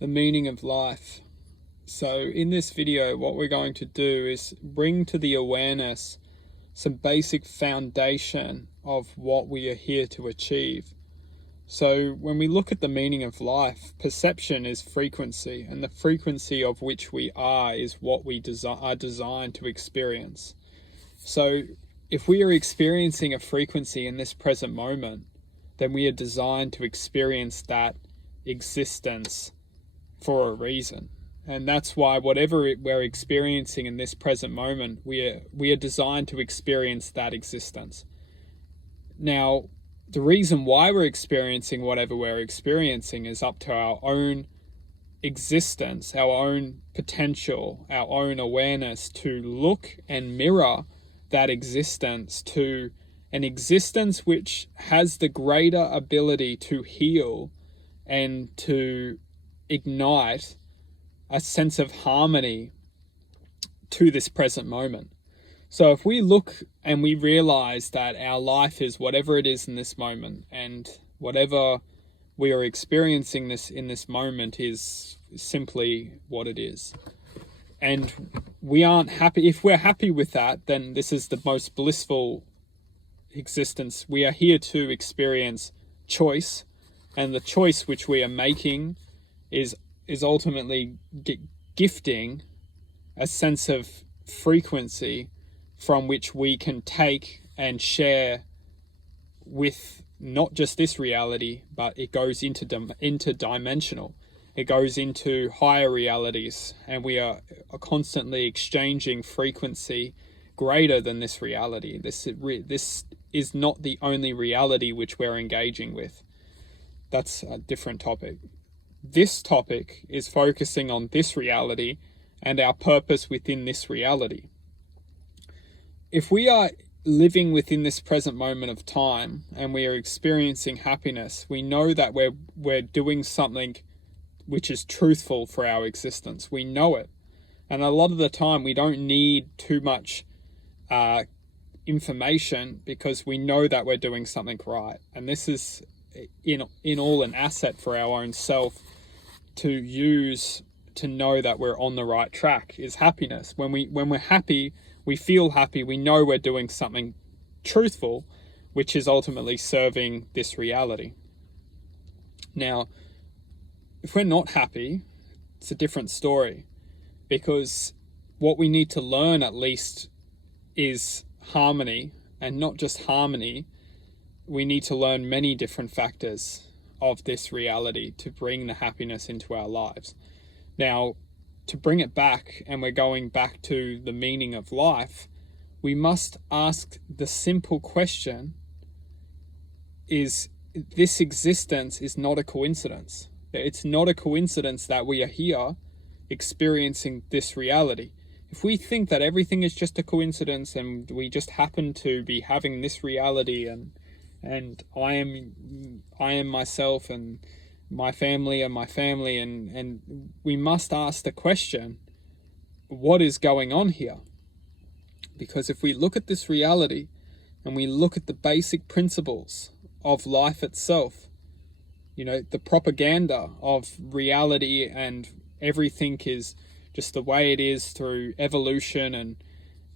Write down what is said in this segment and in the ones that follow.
the meaning of life. So in this video, what we're going to do is bring to the awareness some basic foundation of what we are here to achieve. So when we look at the meaning of life, perception is frequency, and the frequency of which we are is what we are designed to experience. So if we are experiencing a frequency in this present moment, then we are designed to experience that existence for a reason. And that's why whatever we're experiencing in this present moment, we are designed to experience that existence. Now, the reason why we're experiencing whatever we're experiencing is up to our own existence, our own potential, our own awareness to look and mirror that existence to an existence which has the greater ability to heal and to ignite a sense of harmony to this present moment. So if we look and we realize that our life is whatever it is in this moment, and whatever we are experiencing in this moment is simply what it is, and we aren't happy, if we're happy with that, then this is the most blissful existence. We are here to experience choice, and the choice which we are making is ultimately gifting a sense of frequency from which we can take and share with not just this reality, but it goes interdimensional. It goes into higher realities, and we are constantly exchanging frequency greater than this reality. This is not the only reality which we're engaging with. That's a different topic. This topic is focusing on this reality and our purpose within this reality. If we are living within this present moment of time and we are experiencing happiness, we know that we're doing something which is truthful for our existence. We know it. And a lot of the time we don't need too much information, because we know that we're doing something right. And this is in all an asset for our own self to use, to know that we're on the right track, is happiness. When we're happy, we feel happy, we know we're doing something truthful, which is ultimately serving this reality. Now, if we're not happy, it's a different story, because what we need to learn at least is harmony, and not just harmony. We need to learn many different factors of this reality to bring the happiness into our lives. Now, to bring it back, and we're going back to the meaning of life, we must ask the simple question: is this existence is not a coincidence? It's not a coincidence that we are here experiencing this reality. If we think that everything is just a coincidence and we just happen to be having this reality, and I am myself, and my family and my family, and we must ask the question, what is going on here? Because if we look at this reality and we look at the basic principles of life itself, the propaganda of reality and everything is just the way it is through evolution,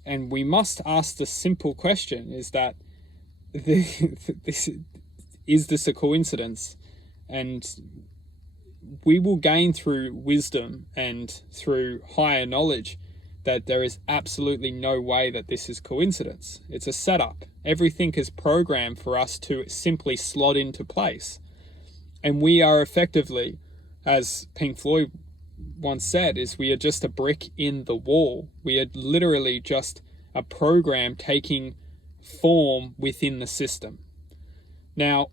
and we must ask the simple question, is that is this a coincidence? And we will gain through wisdom and through higher knowledge that there is absolutely no way that this is coincidence. It's a setup. Everything is programmed for us to simply slot into place. And we are effectively, as Pink Floyd once said, is we are just a brick in the wall. We are literally just a program taking form within the system. Now,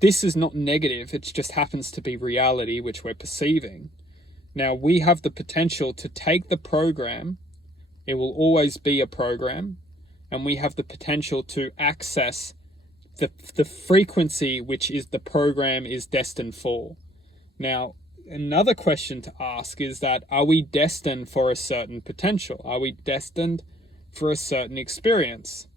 this is not negative, it just happens to be reality which we're perceiving. Now, we have the potential to take the program, it will always be a program, and we have the potential to access the frequency which is the program is destined for. Now, another question to ask is that, are we destined for a certain potential? Are we destined for a certain experience?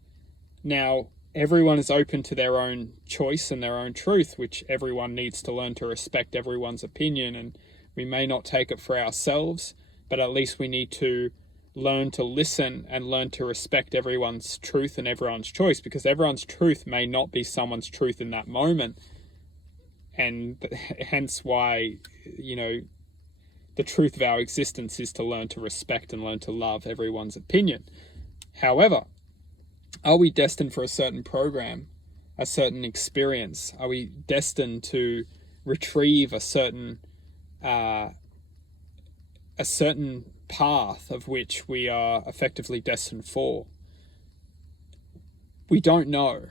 Now, everyone is open to their own choice and their own truth, which everyone needs to learn to respect everyone's opinion and We may not take it for ourselves, but at least we need to learn to listen and learn to respect everyone's truth and everyone's choice, because everyone's truth may not be someone's truth in that moment. And hence why, the truth of our existence is to learn to respect and learn to love everyone's opinion. However, are we destined for a certain program, a certain experience? Are we destined to retrieve a certain path of which we are effectively destined for? We don't know.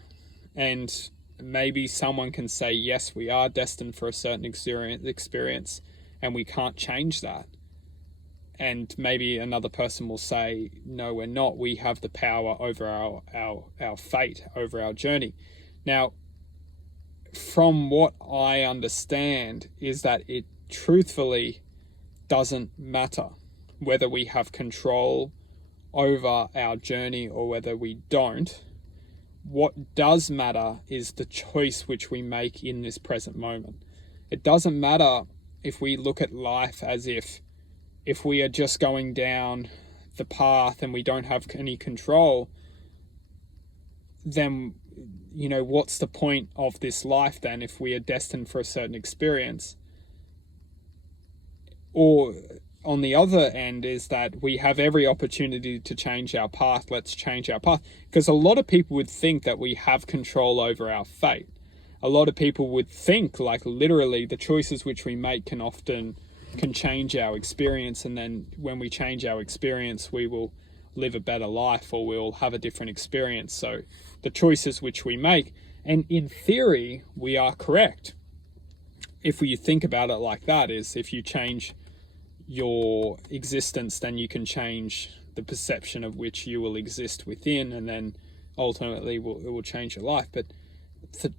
And maybe someone can say, yes, we are destined for a certain experience and we can't change that. And maybe another person will say, no, we're not. We have the power over our fate, over our journey. Now, from what I understand is that it truthfully doesn't matter whether we have control over our journey or whether we don't. What does matter is the choice which we make in this present moment. It doesn't matter if we look at life as if we are just going down the path and we don't have any control, then, what's the point of this life then if we are destined for a certain experience? Or on the other end is that we have every opportunity to change our path. Let's change our path. Because a lot of people would think that we have control over our fate. A lot of people would think, like, literally the choices which we make can change our experience, and then when we change our experience we will live a better life or we'll have a different experience. So the choices which we make, and in theory we are correct if you think about it like that, is if you change your existence then you can change the perception of which you will exist within, and then ultimately it will change your life. But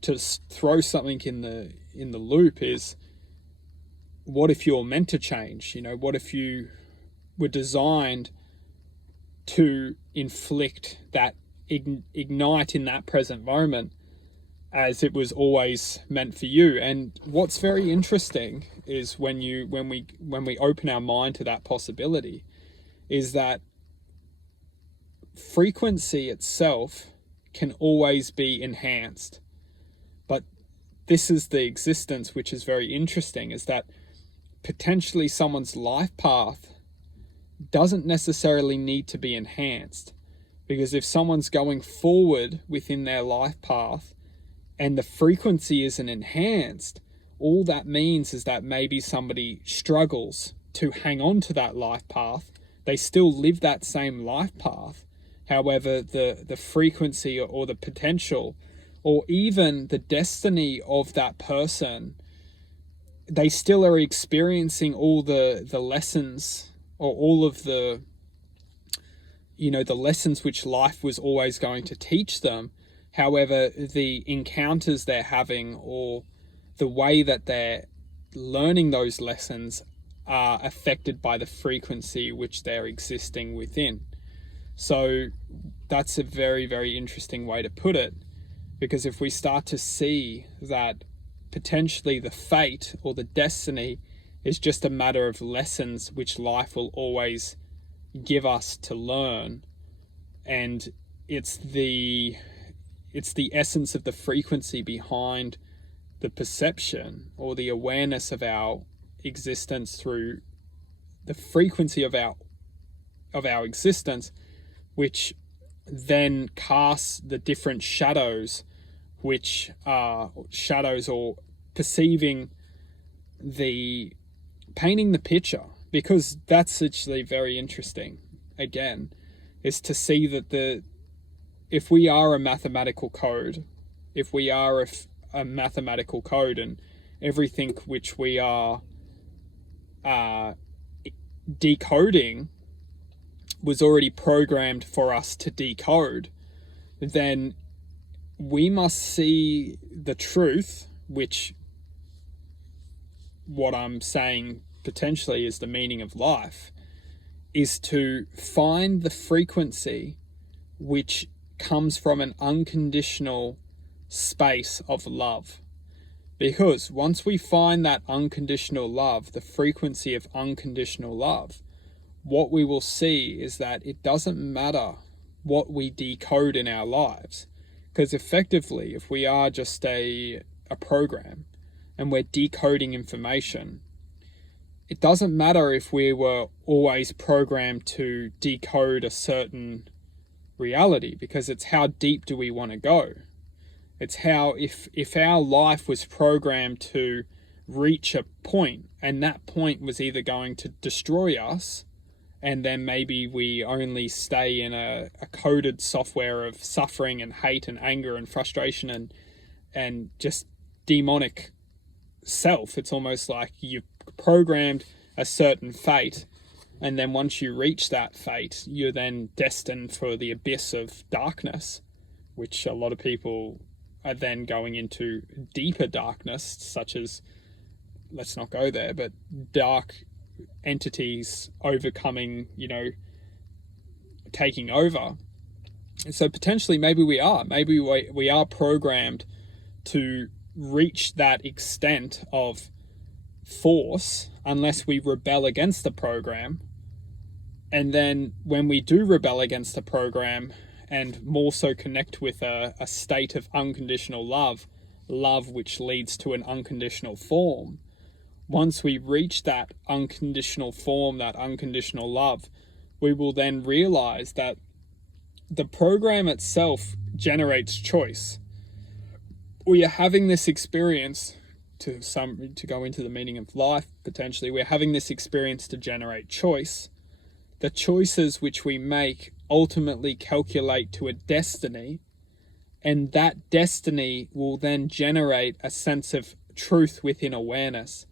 to throw something in the loop is, what if you're meant to change? What if you were designed to inflict that, ignite in that present moment as it was always meant for you? And what's very interesting is when we open our mind to that possibility, is that frequency itself can always be enhanced. But this is the existence which is very interesting, is that potentially someone's life path doesn't necessarily need to be enhanced, because if someone's going forward within their life path and the frequency isn't enhanced, all that means is that maybe somebody struggles to hang on to that life path. They still live that same life path. However, the frequency or the potential or even the destiny of that person, they still are experiencing all the lessons, or all of the lessons which life was always going to teach them. However, the encounters they're having or the way that they're learning those lessons are affected by the frequency which they're existing within. So that's a very, very interesting way to put it, because if we start to see that potentially the fate or the destiny is just a matter of lessons which life will always give us to learn, and it's the essence of the frequency behind the perception or the awareness of our existence through the frequency of our existence, which then casts the different shadows, which are shadows or painting the picture. Because that's actually very interesting, again, is to see that if we are a mathematical code, and everything which we are decoding was already programmed for us to decode, then we must see the truth, which what I'm saying potentially is the meaning of life, is to find the frequency which comes from an unconditional space of love. Because once we find that unconditional love, the frequency of unconditional love, what we will see is that it doesn't matter what we decode in our lives. Because effectively, if we are just a program and we're decoding information, it doesn't matter if we were always programmed to decode a certain reality, because it's how deep do we want to go. It's how, if our life was programmed to reach a point, and that point was either going to destroy us, and then maybe we only stay in a coded software of suffering and hate and anger and frustration and just demonic self. It's almost like you've programmed a certain fate, and then once you reach that fate, you're then destined for the abyss of darkness, which a lot of people are then going into deeper darkness, such as, let's not go there, but dark entities overcoming, taking over. So potentially maybe we are programmed to reach that extent of force unless we rebel against the program. And then when we do rebel against the program, and more so connect with a state of unconditional love which leads to an unconditional form, once we reach that unconditional form, that unconditional love, we will then realize that the program itself generates choice. We are having this experience, to go into the meaning of life, potentially, we're having this experience to generate choice. The choices which we make ultimately calculate to a destiny, and that destiny will then generate a sense of truth within awareness.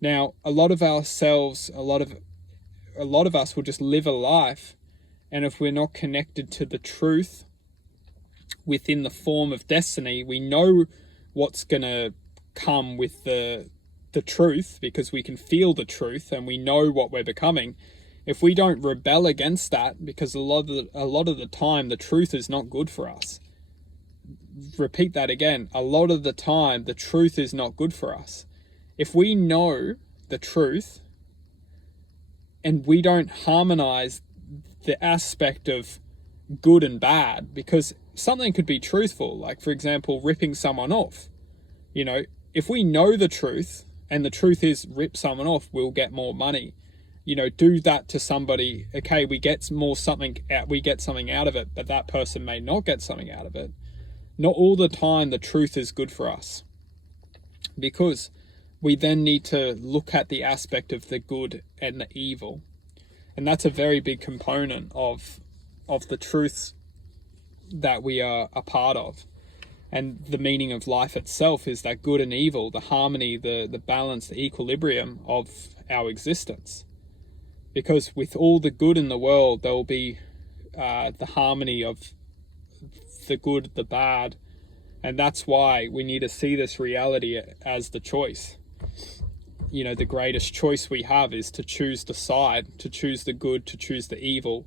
Now, a lot of us will just live a life, and if we're not connected to the truth within the form of destiny, we know what's going to come with the truth, because we can feel the truth and we know what we're becoming. If we don't rebel against that, because a lot of the time the truth is not good for us. Repeat that again. A lot of the time the truth is not good for us. If we know the truth and we don't harmonize the aspect of good and bad, because something could be truthful, like for example ripping someone off. If we know the truth and the truth is rip someone off, we'll get more money. Do that to somebody, okay, we get something out of it, but that person may not get something out of it. Not all the time the truth is good for us, because we then need to look at the aspect of the good and the evil. And that's a very big component of the truths that we are a part of. And the meaning of life itself is that good and evil, the harmony, the balance, the equilibrium of our existence. Because with all the good in the world, there will be the harmony of the good, the bad. And that's why we need to see this reality as the choice. The greatest choice we have is to choose the side, to choose the good, to choose the evil,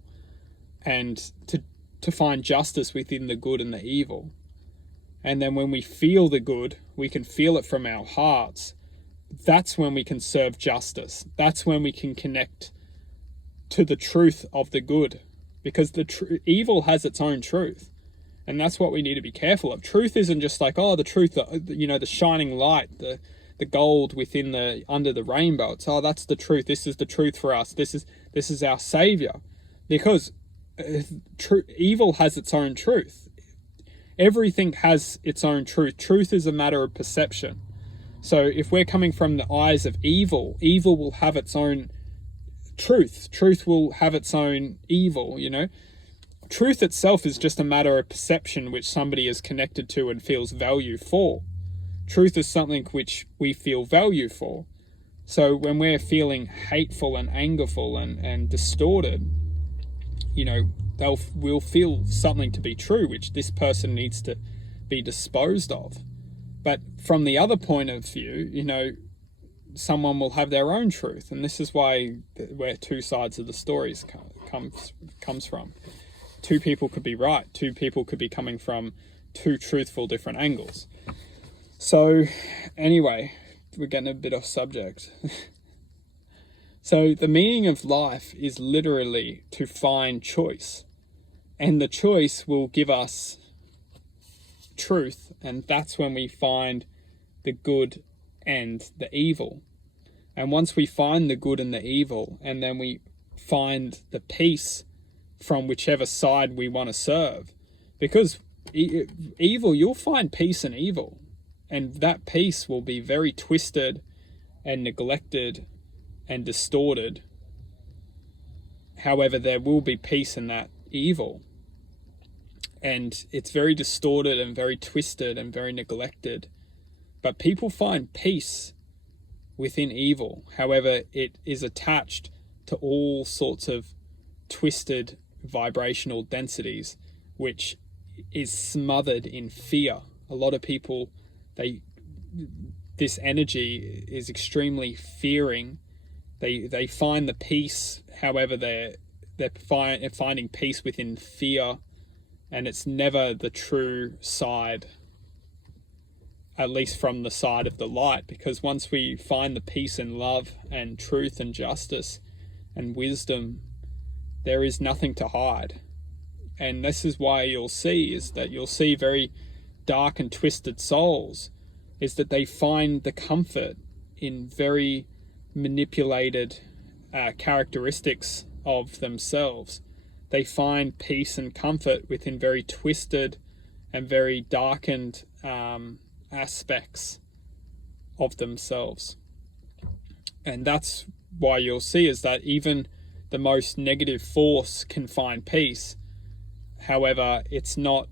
and to find justice within the good and the evil. And then when we feel the good, we can feel it from our hearts. That's when we can serve justice. That's when we can connect to the truth of the good, because evil has its own truth, and that's what we need to be careful of. Truth isn't just like, the truth, the shining light, the gold within under the rainbow. It's, that's the truth. This is the truth for us. This is our savior, because evil has its own truth. Everything has its own truth. Truth is a matter of perception. So if we're coming from the eyes of evil, evil will have its own truth. Truth will have its own evil, Truth itself is just a matter of perception which somebody is connected to and feels value for. Truth is something which we feel value for. So when we're feeling hateful and angerful and distorted, we'll feel something to be true, which this person needs to be disposed of. But from the other point of view, someone will have their own truth, and this is where two sides of the stories comes from. Two people could be right. Two people could be coming from two truthful different angles. So anyway, we're getting a bit off subject. So the meaning of life is literally to find choice, and the choice will give us truth, and that's when we find the good and the evil. And once we find the good and the evil, and then we find the peace from whichever side we want to serve, because evil, you'll find peace in evil, and that peace will be very twisted and neglected and distorted. However, there will be peace in that evil, and it's very distorted and very twisted and very neglected. But people find peace within evil. However, it is attached to all sorts of twisted vibrational densities, which is smothered in fear. A lot of people, this energy is extremely fearing. They find the peace. However, they're finding peace within fear, and it's never the true side, at least from the side of the light, because once we find the peace and love and truth and justice and wisdom, there is nothing to hide. And this is why you'll see very dark and twisted souls, is that they find the comfort in very manipulated characteristics of themselves. They find peace and comfort within very twisted and very darkened aspects of themselves. And that's why you'll see is that even the most negative force can find peace. However, it's not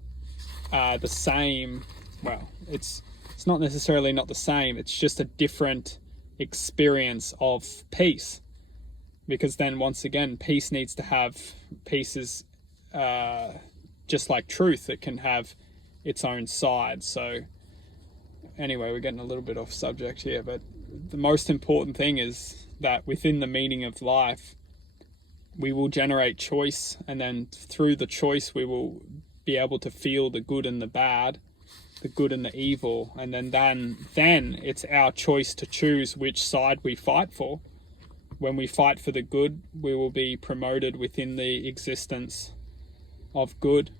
the same. Well, it's not necessarily not the same. It's just a different experience of peace. Because then once again, peace needs to have pieces, just like truth, it can have its own side. So anyway, we're getting a little bit off subject here, but the most important thing is that within the meaning of life, we will generate choice, and then through the choice we will be able to feel the good and the bad, the good and the evil, and then it's our choice to choose which side we fight for. When we fight for the good, we will be promoted within the existence of good,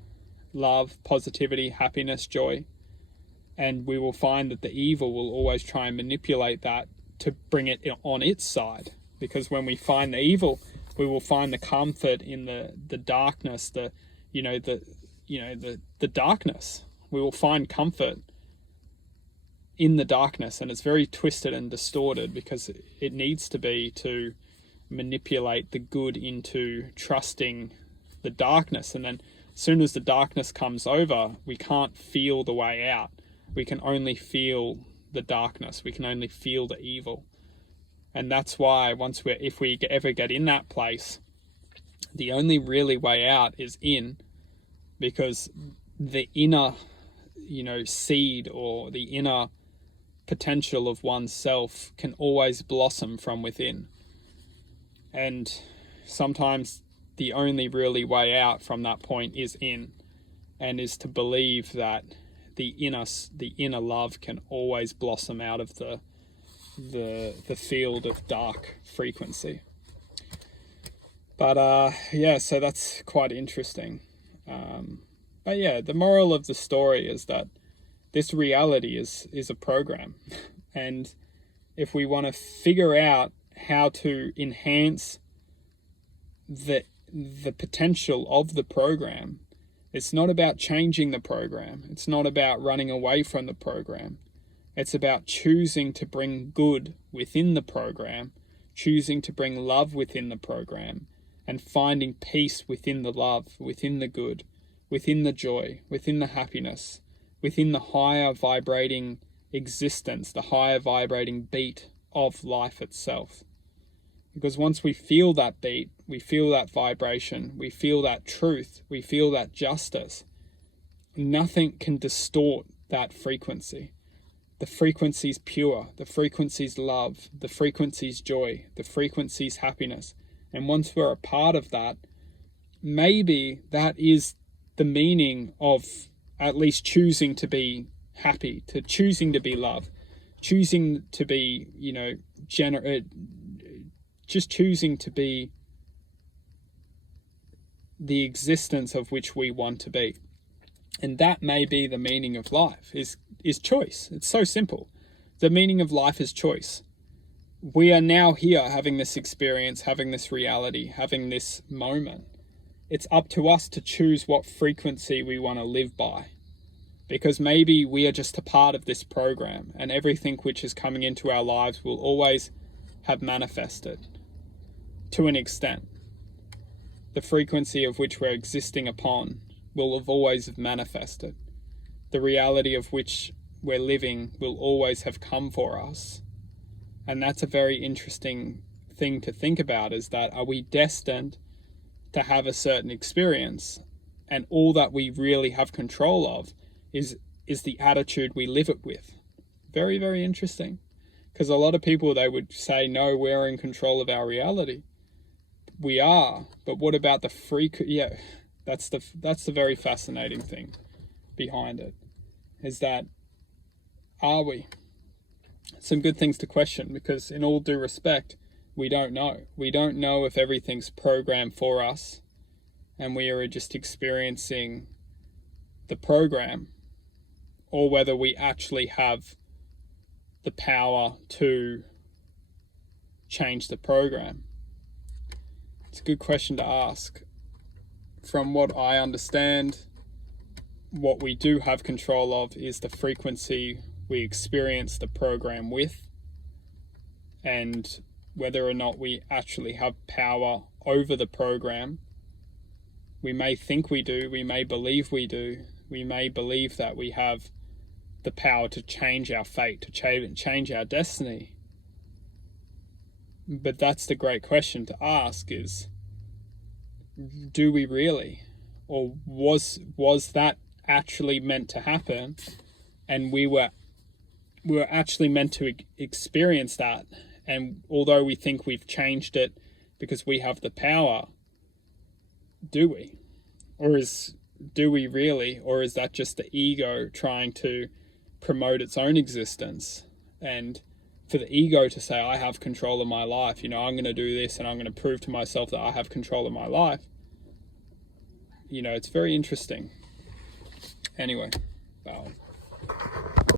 love, positivity, happiness, joy. And we will find that the evil will always try and manipulate that to bring it on its side. Because when we find the evil, we will find the comfort in the darkness, the darkness. We will find comfort in the darkness, and it's very twisted and distorted because it needs to be to manipulate the good into trusting the darkness. And then as soon as the darkness comes over, we can't feel the way out. We can only feel the darkness. We can only feel the evil. And that's why if we ever get in that place, the only really way out is in, because the inner, seed or the inner potential of oneself can always blossom from within. And sometimes the only really way out from that point is in, and is to believe that the inner love can always blossom out of the field of dark frequency. But so that's quite interesting. But yeah, the moral of the story is that this reality is a program. And if we want to figure out how to enhance the potential of the program, it's not about changing the program. It's not about running away from the program. It's about choosing to bring good within the program, choosing to bring love within the program, and finding peace within the love, within the good, within the joy, within the happiness, within the higher vibrating existence, the higher vibrating beat of life itself. Because once we feel that beat, we feel that vibration, we feel that truth, we feel that justice, nothing can distort that frequency. The frequency's pure, the frequency's love, the frequency's joy, the frequency's happiness. And once we're a part of that, maybe that is the meaning of at least choosing to be happy, to choosing to be loved, choosing to be, just choosing to be the existence of which we want to be. And that may be the meaning of life, is choice. It's so simple. The meaning of life is choice. We are now here having this experience, having this reality, having this moment. It's up to us to choose what frequency we want to live by. Because maybe we are just a part of this program, and everything which is coming into our lives will always have manifested to an extent. The frequency of which we're existing upon will have always have manifested. The reality of which we're living will always have come for us. And that's a very interesting thing to think about, is that are we destined to have a certain experience, and all that we really have control of is the attitude we live it with? Very, very interesting. Because a lot of people, they would say, no, we're in control of our reality. We are, but what about the that's the very fascinating thing behind it, is that, are we? Some good things to question, because in all due respect, we don't know. We don't know if everything's programmed for us and we are just experiencing the program, or whether we actually have the power to change the program. It's a good question to ask. From what I understand, what we do have control of is the frequency we experience the program with, and whether or not we actually have power over the program. We may think we do, we may believe we do, we may believe that we have the power to change our fate, to change our destiny. But that's the great question to ask, is, do we really? Or was that actually meant to happen, and we were actually meant to experience that, and although we think we've changed it because we have the power, do we? Or do we really? Or is that just the ego trying to promote its own existence, and for the ego to say, I have control of my life, I'm going to do this and I'm going to prove to myself that I have control of my life? It's very interesting. Anyway,